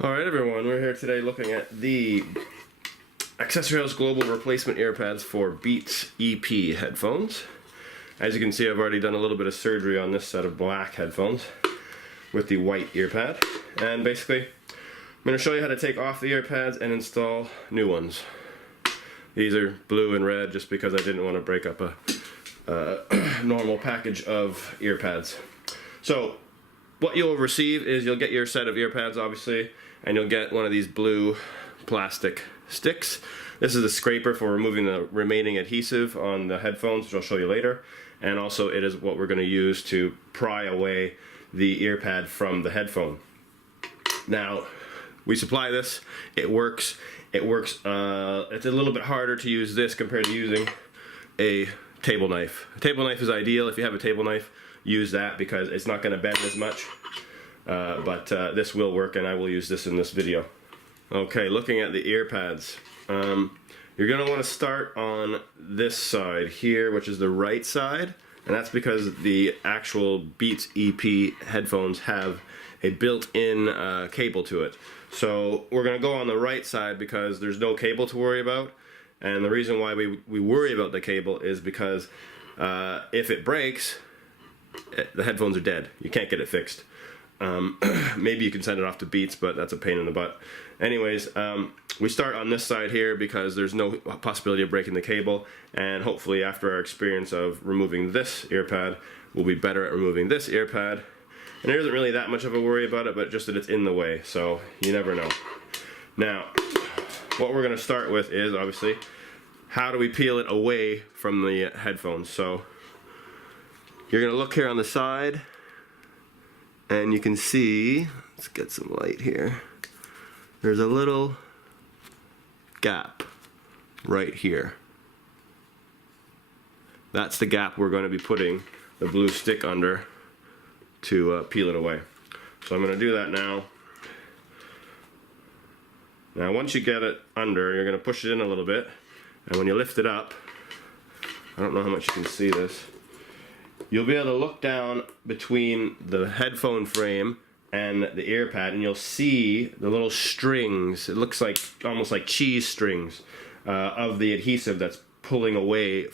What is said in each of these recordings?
Alright everyone, we're here today looking at the Accessory House Global replacement ear pads for Beats EP headphones. As you can see, I've already done a little bit of surgery on this set of black headphones with the white ear pad. And basically, I'm going to show you how to take off the ear pads and install new ones. These are blue and red just because I didn't want to break up a normal package of ear pads. So, what you'll receive is you'll get your set of ear pads, obviously, and you'll get one of these blue plastic sticks. This is a scraper for removing the remaining adhesive on the headphones, which I'll show you later. And also it is what we're going to use to pry away the ear pad from the headphone. Now, we supply this. It works. It's a little bit harder to use this compared to using a table knife. A table knife is ideal. If you have a table knife, use that because it's not going to bend as much. But this will work, and I will use this in this video. Okay, looking at the ear pads. You're going to want to start on this side here, which is the right side, and that's because the actual Beats EP headphones have a built-in cable to it. So we're going to go on the right side because there's no cable to worry about, and the reason why we worry about the cable is because if it breaks, the headphones are dead. You can't get it fixed. Maybe you can send it off to Beats, but that's a pain in the butt. Anyways, we start on this side here because there's no possibility of breaking the cable, and hopefully after our experience of removing this ear pad, we'll be better at removing this ear pad. And there isn't really that much of a worry about it, but just that it's in the way, so you never know. Now, what we're going to start with is, obviously, how do we peel it away from the headphones? So, you're going to look here on the side, and you can see, let's get some light here, there's a little gap right here. That's the gap we're going to be putting the blue stick under to peel it away. So I'm going to do that now. Now once you get it under, you're going to push it in a little bit, and when you lift it up, I don't know how much you can see this, you'll be able to look down between the headphone frame and the ear pad, and you'll see the little strings. It looks like almost like cheese strings of the adhesive that's pulling away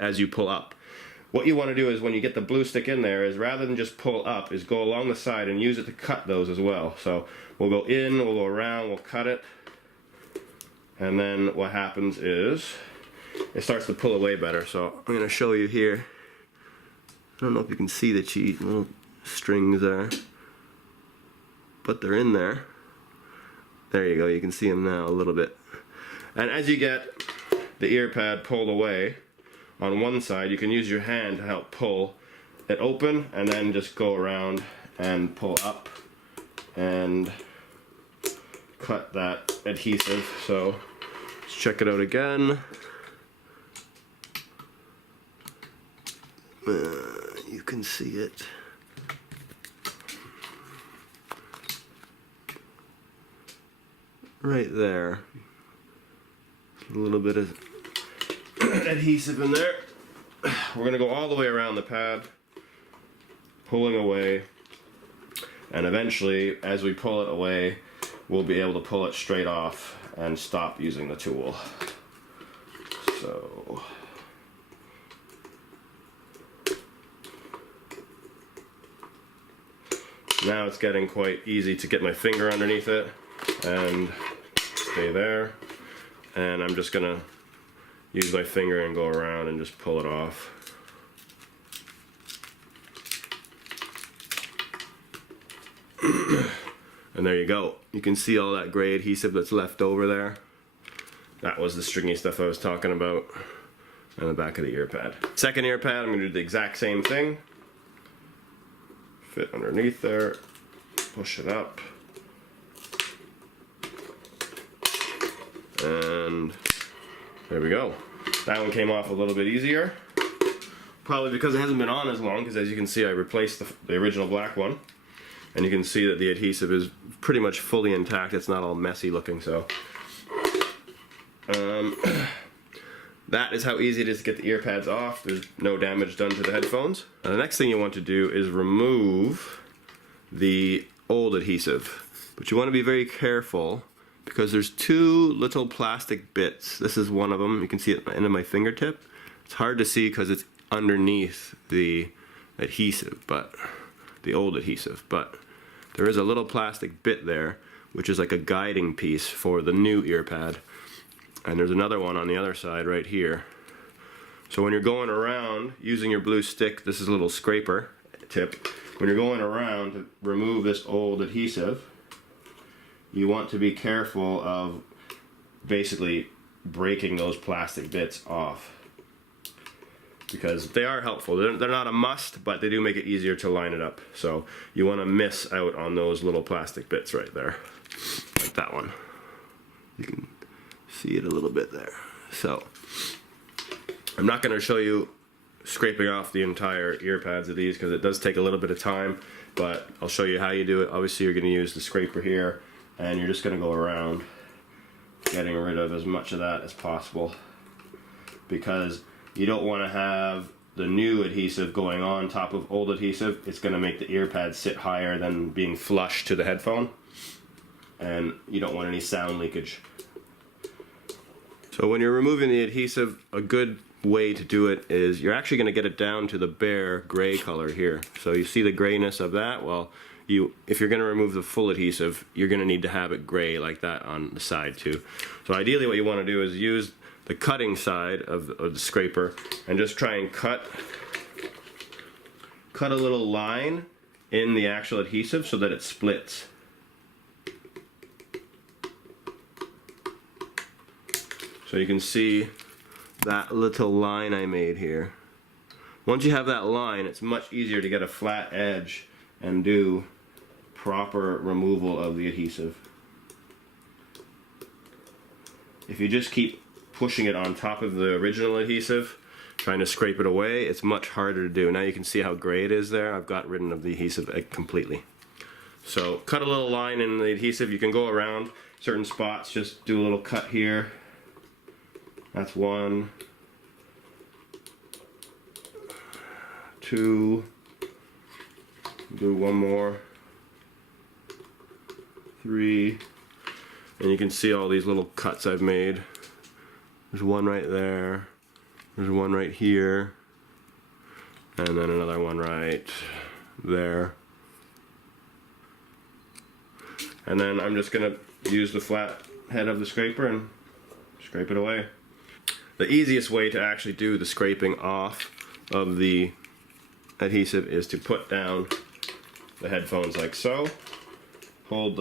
as you pull up. What you want to do is when you get the blue stick in there is rather than just pull up, is go along the side and use it to cut those as well. So we'll go in, we'll go around, we'll cut it, and then what happens is it starts to pull away better. So I'm going to show you here. I don't know if you can see the cheese little strings there, but they're in there. There you go, you can see them now a little bit. And as you get the ear pad pulled away on one side, you can use your hand to help pull it open, and then just go around and pull up and cut that adhesive. So let's check it out again. You can see it. Right there. A little bit of adhesive in there. We're going to go all the way around the pad, pulling away, and eventually, as we pull it away, we'll be able to pull it straight off and stop using the tool. So now it's getting quite easy to get my finger underneath it and stay there. And I'm just gonna use my finger and go around and just pull it off. And there you go. You can see all that gray adhesive that's left over there. That was the stringy stuff I was talking about on the back of the ear pad. Second ear pad, I'm gonna do the exact same thing. Fit underneath there, push it up, and there we go. That one came off a little bit easier, probably because it hasn't been on as long, because as you can see I replaced the original black one, and you can see that the adhesive is pretty much fully intact. It's not all messy looking. So that is how easy it is to get the ear pads off. There's no damage done to the headphones. Now, the next thing you want to do is remove the old adhesive. But you want to be very careful because there's two little plastic bits. This is one of them. You can see it at the end of my fingertip. It's hard to see because it's underneath the adhesive, but the old adhesive. But there is a little plastic bit there, which is like a guiding piece for the new ear pad. And there's another one on the other side right here. So when you're going around using your blue stick, this is a little scraper tip. When you're going around to remove this old adhesive, you want to be careful of basically breaking those plastic bits off, because they are helpful. They're not a must, but they do make it easier to line it up. So you want to miss out on those little plastic bits right there, like that one. You can see it a little bit there. So I'm not going to show you scraping off the entire ear pads of these because it does take a little bit of time, but I'll show you how you do it. Obviously you're going to use the scraper here, and you're just going to go around getting rid of as much of that as possible, because you don't want to have the new adhesive going on top of old adhesive. It's going to make the ear pad sit higher than being flush to the headphone, and you don't want any sound leakage. So when you're removing the adhesive, a good way to do it is you're actually going to get it down to the bare gray color here. So you see the grayness of that? Well, if you're going to remove the full adhesive, you're going to need to have it gray like that on the side too. So ideally what you want to do is use the cutting side of the scraper and just try and cut a little line in the actual adhesive so that it splits. So you can see that little line I made here. Once you have that line, it's much easier to get a flat edge and do proper removal of the adhesive. If you just keep pushing it on top of the original adhesive, trying to scrape it away, it's much harder to do. Now you can see how gray it is there. I've got rid of the adhesive completely. So cut a little line in the adhesive. You can go around certain spots, just do a little cut here. That's 1, 2, do one more, 3, and you can see all these little cuts I've made. There's one right there, there's one right here, and then another one right there. And then I'm just going to use the flat head of the scraper and scrape it away. The easiest way to actually do the scraping off of the adhesive is to put down the headphones like so. Hold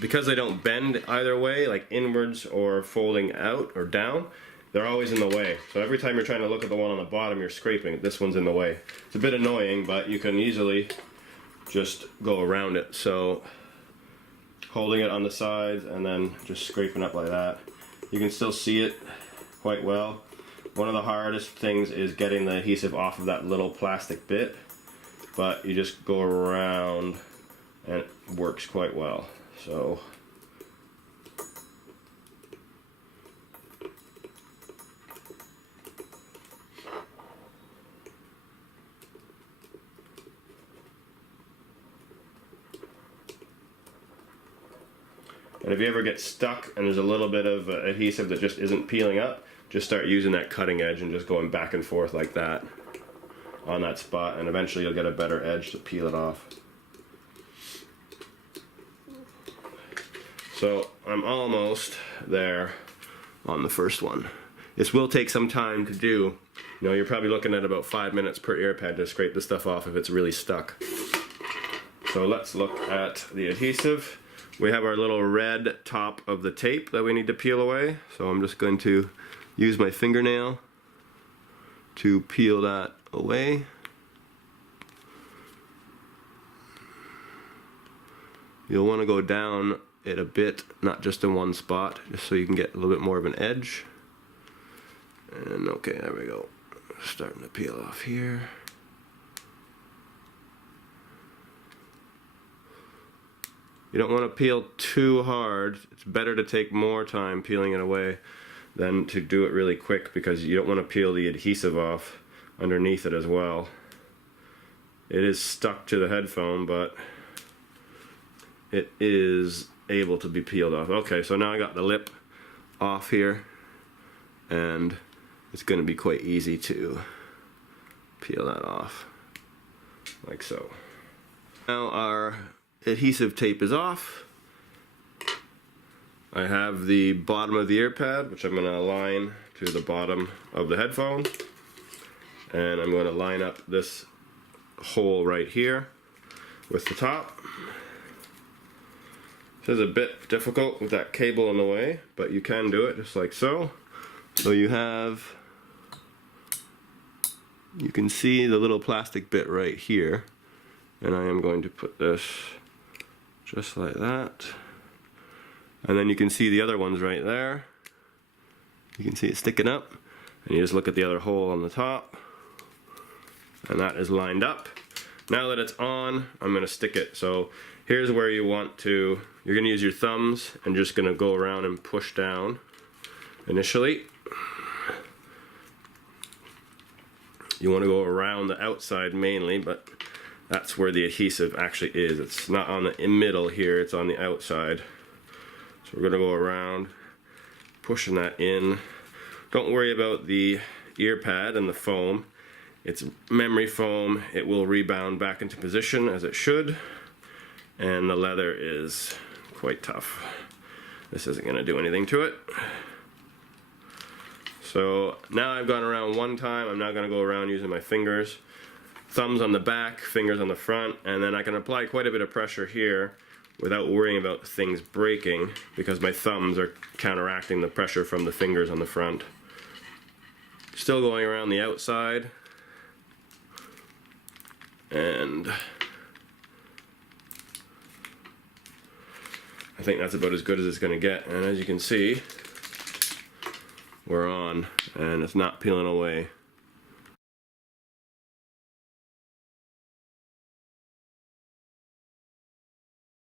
because they don't bend either way, like inwards or folding out or down, they're always in the way. So every time you're trying to look at the one on the bottom, you're scraping. This one's in the way. It's a bit annoying, but you can easily just go around it. So holding it on the sides and then just scraping up like that. You can still see it quite well. One of the hardest things is getting the adhesive off of that little plastic bit, but you just go around and it works quite well. So and if you ever get stuck and there's a little bit of adhesive that just isn't peeling up, just start using that cutting edge and just going back and forth like that on that spot, and eventually you'll get a better edge to peel it off. So I'm almost there on the first one. This will take some time to do. You know, you're probably looking at about 5 minutes per ear pad to scrape the stuff off if it's really stuck. So let's look at the adhesive. We have our little red top of the tape that we need to peel away. So I'm just going to use my fingernail to peel that away. You'll want to go down it a bit, not just in one spot, just so you can get a little bit more of an edge. And okay, there we go. Starting to peel off here. You don't want to peel too hard. It's better to take more time peeling it away than to do it really quick, because you don't want to peel the adhesive off underneath it as well. It is stuck to the headphone, but it is able to be peeled off. Okay, so now I got the lip off here, and it's going to be quite easy to peel that off, like so. Now our adhesive tape is off. I have the bottom of the ear pad, which I'm going to align to the bottom of the headphone, and I'm going to line up this hole right here with the top. This is a bit difficult with that cable in the way, but you can do it just like so. So you can see the little plastic bit right here, and I am going to put this just like that. And then you can see the other ones right there. You can see it sticking up, and you just look at the other hole on the top, and that is lined up. Now that it's on, I'm going to stick it. So here's where you're going to use your thumbs and just going to go around and push down initially. You want to go around the outside mainly, but that's where the adhesive actually is. It's not on the middle here, it's on the outside. So we're going to go around, pushing that in. Don't worry about the ear pad and the foam. It's memory foam. It will rebound back into position as it should, and the leather is quite tough. This isn't going to do anything to it. So now I've gone around one time. I'm now going to go around using my fingers. Thumbs on the back, fingers on the front, and then I can apply quite a bit of pressure here without worrying about things breaking, because my thumbs are counteracting the pressure from the fingers on the front. Still going around the outside, and I think that's about as good as it's going to get. And as you can see, we're on, and it's not peeling away.